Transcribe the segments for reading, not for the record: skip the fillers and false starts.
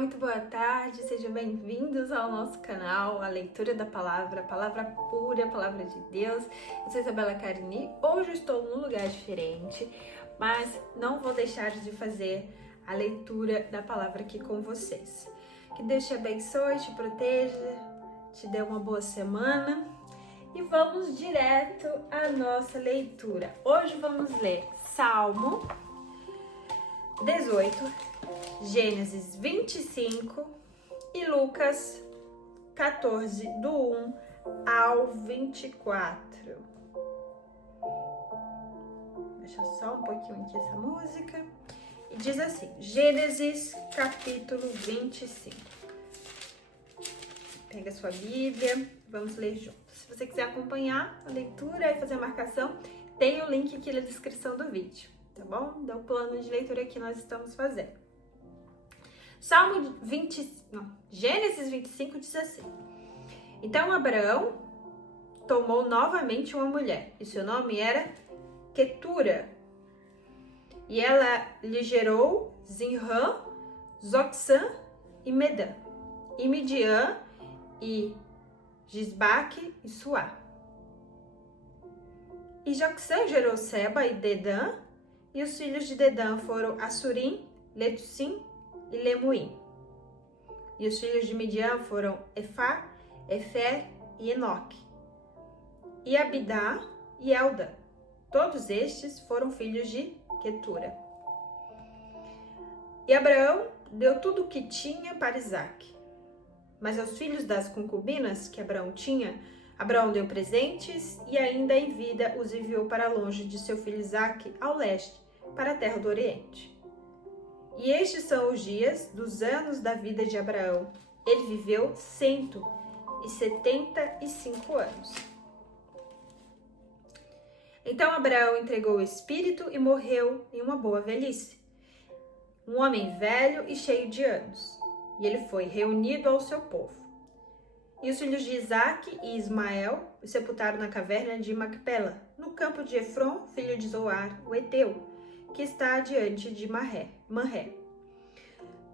muito boa tarde, sejam bem-vindos ao nosso canal, a leitura da palavra, palavra pura, palavra de Deus. Eu sou Isabela Carini, hoje eu estou num lugar diferente, mas não vou deixar de fazer a leitura da palavra aqui com vocês. Que Deus te abençoe, te proteja, te dê uma boa semana e vamos direto à nossa leitura. Hoje vamos ler Salmo 18, Gênesis 25 e Lucas 14, do 1 ao 24. Deixa só um pouquinho aqui essa música. E diz assim, Gênesis capítulo 25. Pega a sua Bíblia, vamos ler juntos. Se você quiser acompanhar a leitura e fazer a marcação, tem o link aqui na descrição do vídeo, tá bom? Dá o plano de leitura que nós estamos fazendo. Gênesis 25 diz assim: Então Abraão tomou novamente uma mulher, e seu nome era Quetura, e ela lhe gerou Zinrã, Zoxã e Medã, e Midian, e Gisbaque e Suá. E Joxã gerou Seba e Dedã, e os filhos de Dedã foram Assurim, Letussim e Lemuim. E os filhos de Midian foram Efá, Efer e Enoque. E Abidá e Elda. Todos estes foram filhos de Quetura. E Abraão deu tudo o que tinha para Isaque. Mas aos filhos das concubinas que Abraão tinha, Abraão deu presentes e ainda em vida os enviou para longe de seu filho Isaque, ao leste, para a terra do Oriente. E estes são os dias dos anos da vida de Abraão. Ele viveu 175 anos. Então Abraão entregou o espírito e morreu em uma boa velhice, um homem velho e cheio de anos. E ele foi reunido ao seu povo. E os filhos de Isaque e Ismael o sepultaram na caverna de Macpela, no campo de Efron, filho de Zoar, o Eteu, que está diante de Manré.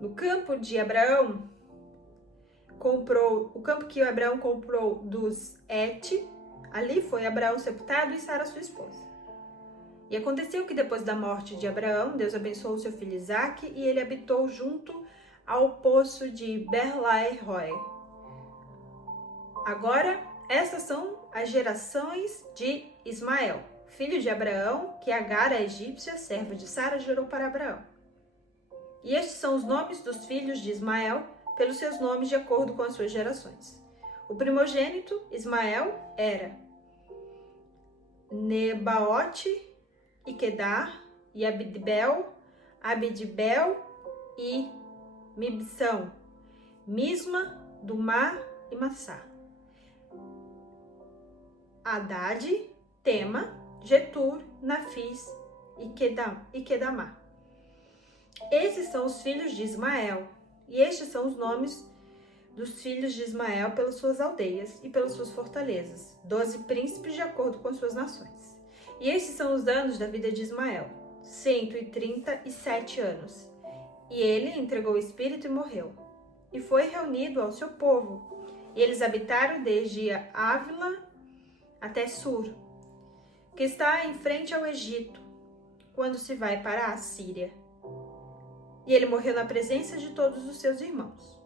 No campo de Abraão, o campo que Abraão comprou dos Et, ali foi Abraão sepultado e Sara sua esposa. E aconteceu que depois da morte de Abraão, Deus abençoou seu filho Isaque e ele habitou junto ao poço de Beer-lahai-roi. Agora, essas são as gerações de Ismael, filho de Abraão, que Agar, a egípcia, serva de Sara, gerou para Abraão. E estes são os nomes dos filhos de Ismael, pelos seus nomes de acordo com as suas gerações. O primogênito, Ismael, era Nebaote, e Quedar, e Abidbel e Mibsão, Misma, Dumá e Massá. Haddad, Tema, Getur, Nafis e Quedamá. Esses são os filhos de Ismael, e estes são os nomes dos filhos de Ismael pelas suas aldeias e pelas suas fortalezas, 12 príncipes de acordo com suas nações. E estes são os anos da vida de Ismael, 137 anos. E ele entregou o espírito e morreu, e foi reunido ao seu povo, e eles habitaram desde Ávila até Sur, que está em frente ao Egito, quando se vai para a Síria. E ele morreu na presença de todos os seus irmãos.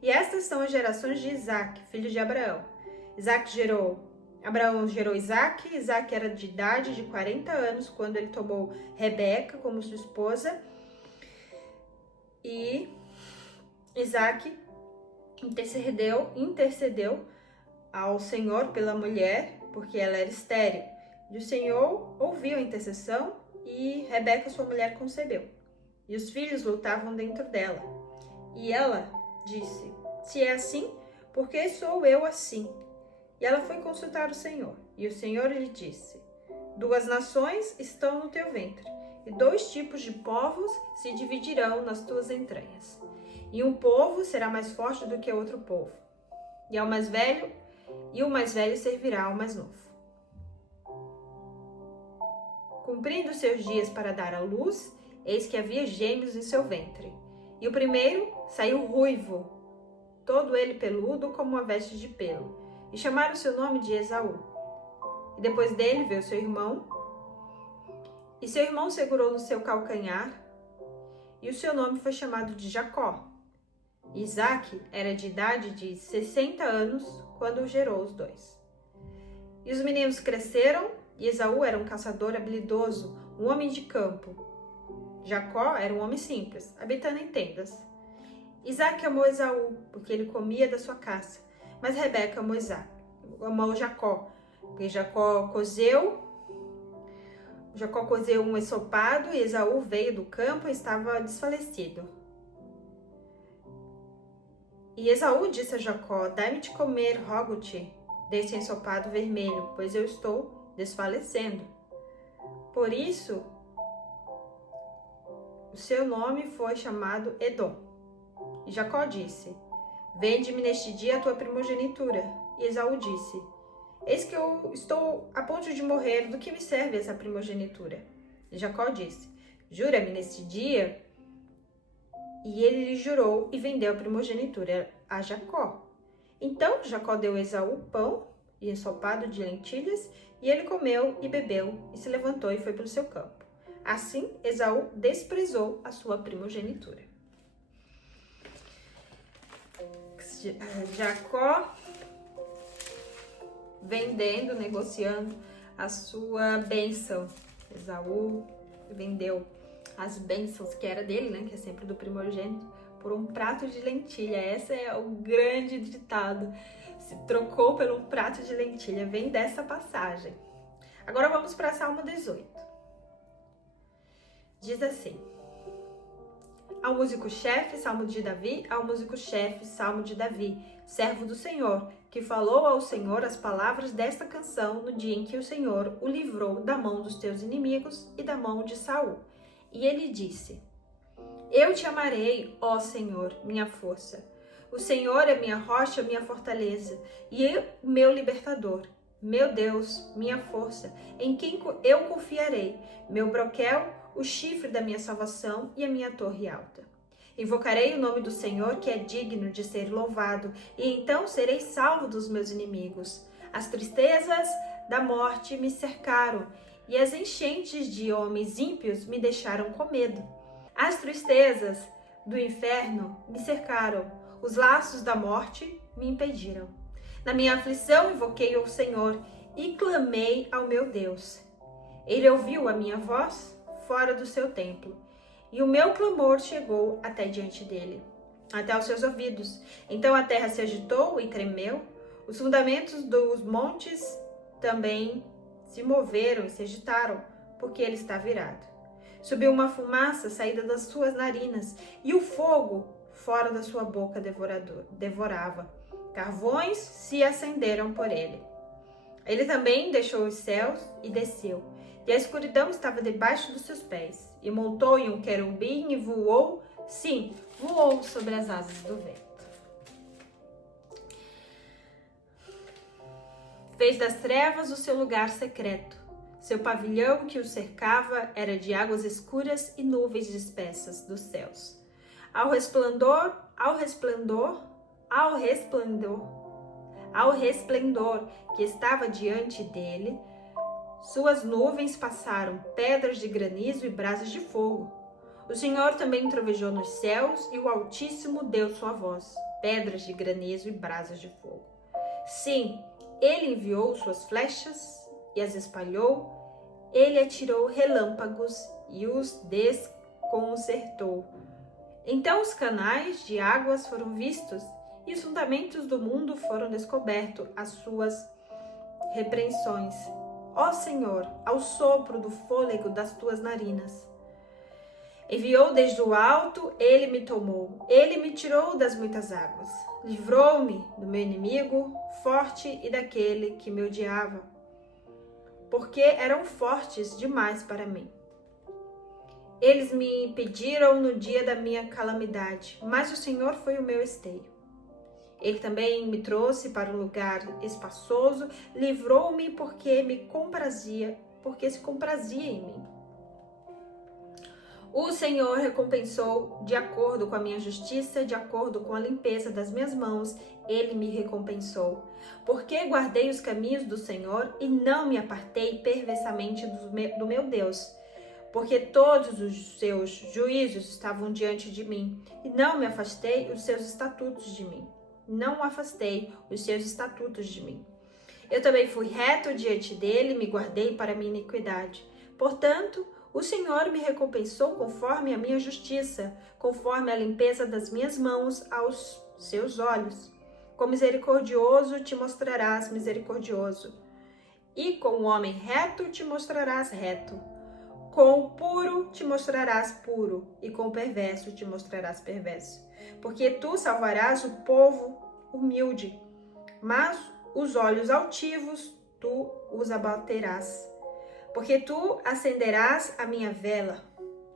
E estas são as gerações de Isaque, filho de Abraão. Abraão gerou Isaque. Isaque era de idade de 40 anos quando ele tomou Rebeca como sua esposa. E Isaque intercedeu ao Senhor pela mulher, porque ela era estéril. E o Senhor ouviu a intercessão e Rebeca, sua mulher, concebeu. E os filhos lutavam dentro dela. E ela disse, se é assim, por que sou eu assim? E ela foi consultar o Senhor. E o Senhor lhe disse, 2 nações estão no teu ventre, e 2 tipos de povos se dividirão nas tuas entranhas. E um povo será mais forte do que outro povo. E o mais velho servirá ao mais novo. Cumprindo seus dias para dar à luz, eis que havia gêmeos em seu ventre. E o primeiro saiu ruivo, todo ele peludo como uma veste de pelo, e chamaram seu nome de Esaú. E depois dele veio seu irmão, e seu irmão segurou no seu calcanhar, e o seu nome foi chamado de Jacó. Isaque era de idade de 60 anos quando gerou os dois. E os meninos cresceram, e Esaú era um caçador habilidoso, um homem de campo. Jacó era um homem simples, habitando em tendas. Isaque amou Esaú, porque ele comia da sua caça, mas Rebeca amou Jacó, porque Jacó cozeu um ensopado, e Esaú veio do campo e estava desfalecido. E Esaú disse a Jacó: dai-me de comer, rogo-te, desse ensopado vermelho, pois eu estou desfalecendo. Por isso, o seu nome foi chamado Edom. E Jacó disse: vende-me neste dia a tua primogenitura. E Esaú disse: eis que eu estou a ponto de morrer, do que me serve essa primogenitura? E Jacó disse: jura-me neste dia. E ele lhe jurou e vendeu a primogenitura a Jacó. Então Jacó deu a Esaú pão e ensopado de lentilhas, e ele comeu e bebeu, e se levantou e foi pelo seu campo. Assim, Esaú desprezou a sua primogenitura. Jacó vendendo, negociando a sua bênção. Esaú vendeu as bênçãos que era dele, né, que é sempre do primogênito, por um prato de lentilha. Esse é o grande ditado. Se trocou por um prato de lentilha. Vem dessa passagem. Agora vamos para Salmo 18. Diz assim: ao músico-chefe, salmo de Davi, ao músico-chefe, salmo de Davi, servo do Senhor, que falou ao Senhor as palavras desta canção no dia em que o Senhor o livrou da mão dos teus inimigos e da mão de Saul. E ele disse: eu te amarei, ó Senhor, minha força. O Senhor é minha rocha, minha fortaleza, e meu libertador. Meu Deus, minha força, em quem eu confiarei, meu broquel, o chifre da minha salvação e a minha torre alta. Invocarei o nome do Senhor, que é digno de ser louvado, e então serei salvo dos meus inimigos. As tristezas da morte me cercaram, e as enchentes de homens ímpios me deixaram com medo. As tristezas do inferno me cercaram, os laços da morte me impediram. Na minha aflição invoquei ao Senhor e clamei ao meu Deus. Ele ouviu a minha voz fora do seu templo, e o meu clamor chegou até diante dele, até aos seus ouvidos. Então a terra se agitou e tremeu, os fundamentos dos montes também se moveram e se agitaram, porque ele está virado. Subiu uma fumaça saída das suas narinas, e o fogo fora da sua boca devorava. Carvões se acenderam por ele. Ele também deixou os céus e desceu, e a escuridão estava debaixo dos seus pés, e montou em um querubim e voou, sim, voou sobre as asas do vento. Fez das trevas o seu lugar secreto. Seu pavilhão que o cercava era de águas escuras e nuvens espessas dos céus. Ao resplendor que estava diante dele, suas nuvens passaram pedras de granizo e brasas de fogo. O Senhor também trovejou nos céus, e o Altíssimo deu sua voz, pedras de granizo e brasas de fogo. Sim, ele enviou suas flechas e as espalhou, ele atirou relâmpagos e os desconcertou. Então os canais de águas foram vistos, e os fundamentos do mundo foram descobertos, as suas repreensões. Ó Senhor, ao sopro do fôlego das tuas narinas. Enviou desde o alto, ele me tomou, ele me tirou das muitas águas. Livrou-me do meu inimigo forte e daquele que me odiava, porque eram fortes demais para mim. Eles me impediram no dia da minha calamidade, mas o Senhor foi o meu esteio. Ele também me trouxe para um lugar espaçoso, livrou-me porque se comprazia em mim. O Senhor recompensou de acordo com a minha justiça, de acordo com a limpeza das minhas mãos, Ele me recompensou. Porque guardei os caminhos do Senhor e não me apartei perversamente do meu Deus. Porque todos os seus juízos estavam diante de mim, e não me afastei os seus estatutos de mim. Não afastei os seus estatutos de mim. Eu também fui reto diante dele, me guardei para a minha iniquidade. Portanto, o Senhor me recompensou conforme a minha justiça, conforme a limpeza das minhas mãos aos seus olhos. Com misericordioso te mostrarás misericordioso, e com o homem reto te mostrarás reto. Com o puro te mostrarás puro, e com o perverso te mostrarás perverso. Porque tu salvarás o povo humilde, mas os olhos altivos tu os abaterás. Porque tu acenderás a minha vela.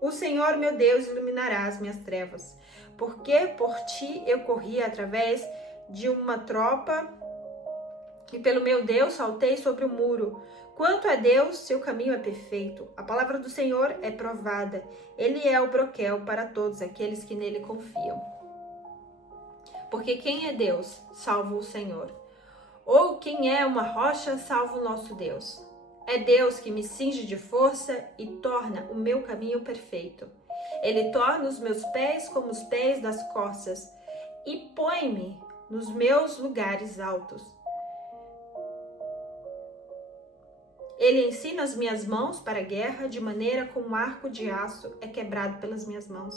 O Senhor, meu Deus, iluminará as minhas trevas. Porque por ti eu corri através de uma tropa e pelo meu Deus saltei sobre o muro. Quanto a Deus, seu caminho é perfeito. A palavra do Senhor é provada. Ele é o broquel para todos aqueles que nele confiam. Porque quem é Deus, salvo o Senhor. Ou quem é uma rocha, salvo o nosso Deus. É Deus que me cinge de força e torna o meu caminho perfeito. Ele torna os meus pés como os pés das corças e põe-me nos meus lugares altos. Ele ensina as minhas mãos para a guerra, de maneira como um arco de aço é quebrado pelas minhas mãos.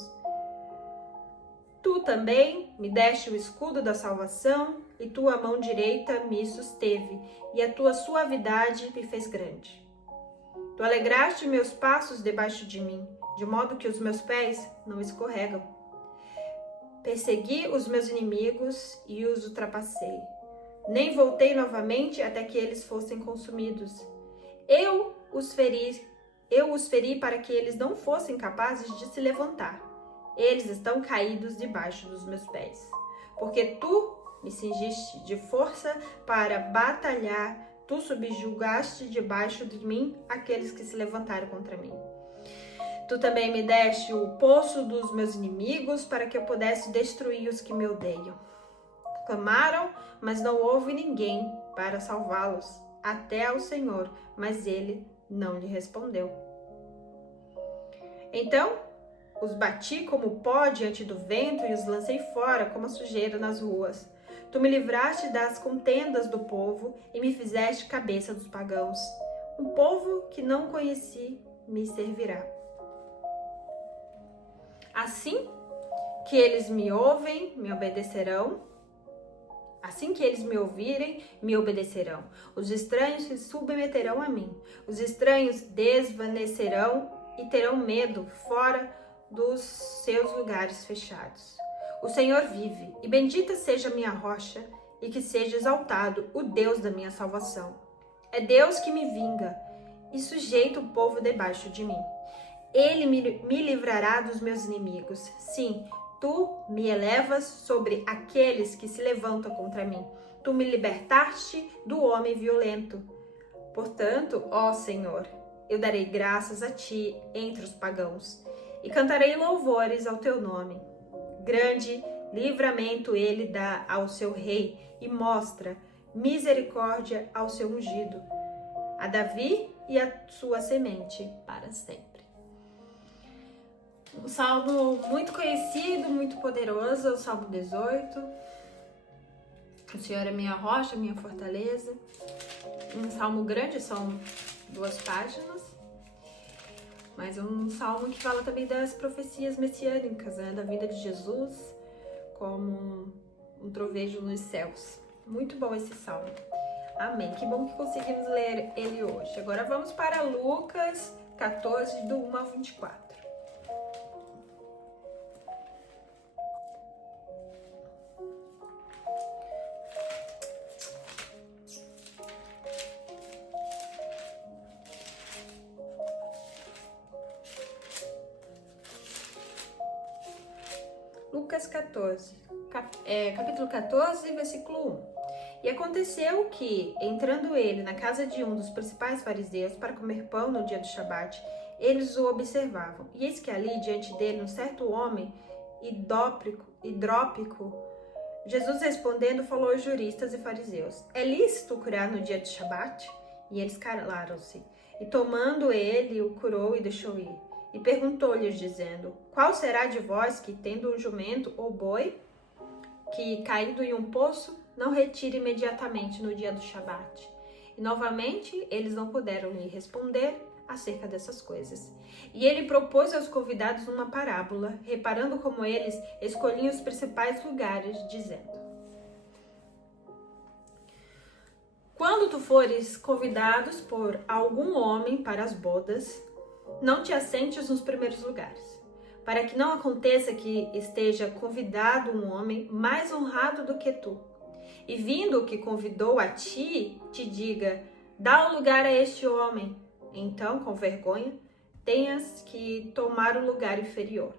Tu também me deste o escudo da salvação, e tua mão direita me susteve, e a tua suavidade me fez grande. Tu alegraste meus passos debaixo de mim, de modo que os meus pés não escorregam. Persegui os meus inimigos e os ultrapassei. Nem voltei novamente até que eles fossem consumidos. Eu os feri para que eles não fossem capazes de se levantar. Eles estão caídos debaixo dos meus pés. Porque tu me cingiste de força para batalhar, tu subjugaste debaixo de mim aqueles que se levantaram contra mim. Tu também me deste o poço dos meus inimigos para que eu pudesse destruir os que me odeiam. Clamaram, mas não houve ninguém para salvá-los, até ao Senhor, mas ele não lhe respondeu. Então os bati como pó diante do vento e os lancei fora como a sujeira nas ruas. Tu me livraste das contendas do povo e me fizeste cabeça dos pagãos. Um povo que não conheci me servirá. Assim que eles me ouvem, me obedecerão. Assim que eles me ouvirem, me obedecerão. Os estranhos se submeterão a mim. Os estranhos desvanecerão e terão medo fora dos seus lugares fechados. O Senhor vive, e bendita seja a minha rocha, e que seja exaltado o Deus da minha salvação. É Deus que me vinga e sujeita o povo debaixo de mim. Ele me livrará dos meus inimigos. Sim, tu me elevas sobre aqueles que se levantam contra mim. Tu me libertaste do homem violento. Portanto, ó Senhor, eu darei graças a ti entre os pagãos e cantarei louvores ao teu nome. Grande livramento ele dá ao seu rei e mostra misericórdia ao seu ungido, a Davi e a sua semente para sempre. Um salmo muito conhecido, muito poderoso, é o Salmo 18. O Senhor é minha rocha, minha fortaleza. Um salmo grande, são 2 páginas. Mas é um salmo que fala também das profecias messiânicas, né? Da vida de Jesus como um trovejo nos céus. Muito bom esse salmo. Amém. Que bom que conseguimos ler ele hoje. Agora vamos para Lucas 14, do 1 ao 24. Lucas 14, capítulo 14, versículo 1. E aconteceu que, entrando ele na casa de um dos principais fariseus para comer pão no dia do Shabat, Eles o observavam. E eis que ali, diante dele, um certo homem hidrópico. Jesus respondendo, falou aos juristas e fariseus: é lícito curar no dia de Shabat? E eles calaram-se. E tomando ele, o curou e deixou ir. E perguntou-lhes, dizendo: qual será de vós que, tendo um jumento ou boi, que caído em um poço, não retire imediatamente no dia do Shabat? E novamente eles não puderam lhe responder acerca dessas coisas. E ele propôs aos convidados uma parábola, reparando como eles escolhiam os principais lugares, dizendo: quando tu fores convidados por algum homem para as bodas, não te assentes nos primeiros lugares, para que não aconteça que esteja convidado um homem mais honrado do que tu, e vindo o que convidou a ti, te diga: dá o lugar a este homem. Então, com vergonha, tenhas que tomar o lugar inferior.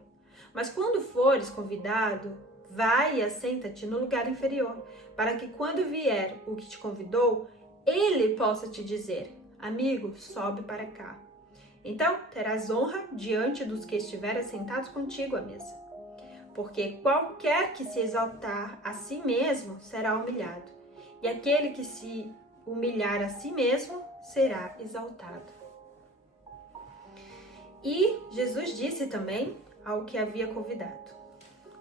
Mas quando fores convidado, vai e assenta-te no lugar inferior, para que quando vier o que te convidou, ele possa te dizer: amigo, sobe para cá. Então terás honra diante dos que estiverem sentados contigo à mesa. Porque qualquer que se exaltar a si mesmo será humilhado, e aquele que se humilhar a si mesmo será exaltado. E Jesus disse também ao que havia convidado: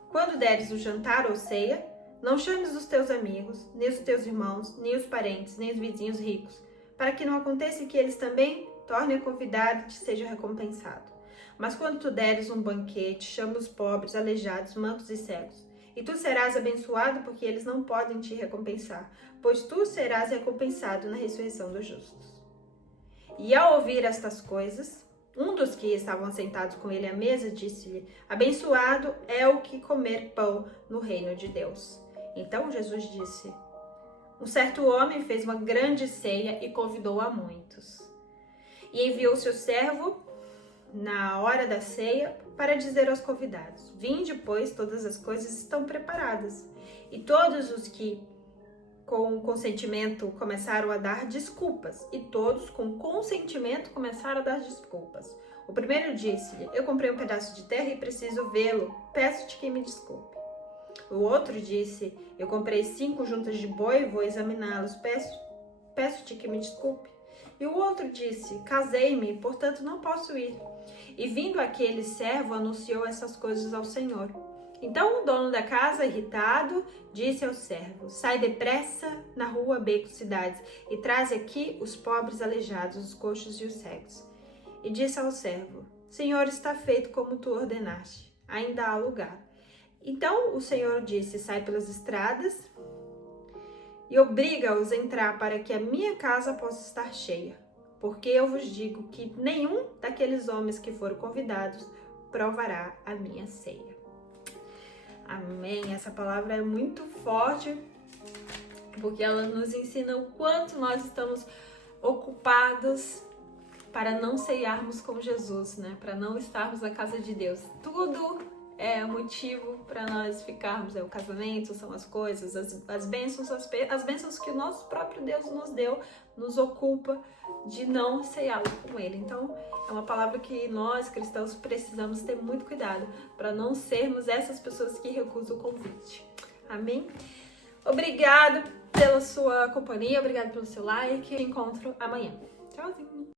quando deres o jantar ou ceia, não chames os teus amigos, nem os teus irmãos, nem os parentes, nem os vizinhos ricos, para que não aconteça que eles também tornem a convidar e te seja recompensado. Mas quando tu deres um banquete, chama os pobres, aleijados, mancos e cegos, e tu serás abençoado, porque eles não podem te recompensar, pois tu serás recompensado na ressurreição dos justos. E ao ouvir estas coisas, um dos que estavam sentados com ele à mesa disse-lhe: abençoado é o que comer pão no reino de Deus. Então Jesus disse: um certo homem fez uma grande ceia e convidou a muitos. E enviou seu servo na hora da ceia para dizer aos convidados: vinde, pois, todas as coisas estão preparadas. E todos os que com consentimento começaram a dar desculpas, e todos com consentimento começaram a dar desculpas. O primeiro disse-lhe: eu comprei um pedaço de terra e preciso vê-lo, peço-te que me desculpe. O outro disse: eu comprei 5 juntas de boi e vou examiná-los, peço-te que me desculpe. E o outro disse: casei-me, portanto não posso ir. E vindo aquele servo, anunciou essas coisas ao Senhor. Então o dono da casa, irritado, disse ao servo: sai depressa na rua, becos, cidades, e traze aqui os pobres, aleijados, os coxos e os cegos. E disse ao servo: Senhor, está feito como tu ordenaste, ainda há lugar. Então o Senhor disse: sai pelas estradas e obriga-os a entrar, para que a minha casa possa estar cheia. Porque eu vos digo que nenhum daqueles homens que foram convidados provará a minha ceia. Amém. Essa palavra é muito forte, porque ela nos ensina o quanto nós estamos ocupados para não ceiarmos com Jesus, né? Para não estarmos na casa de Deus. Tudo é motivo para nós ficarmos. É o casamento, são as coisas, as bênçãos que o nosso próprio Deus nos deu, nos ocupa de não ceiá-lo com Ele. Então, é uma palavra que nós, cristãos, precisamos ter muito cuidado para não sermos essas pessoas que recusam o convite. Amém? Obrigado pela sua companhia, obrigado pelo seu like. Te encontro amanhã. Tchauzinho!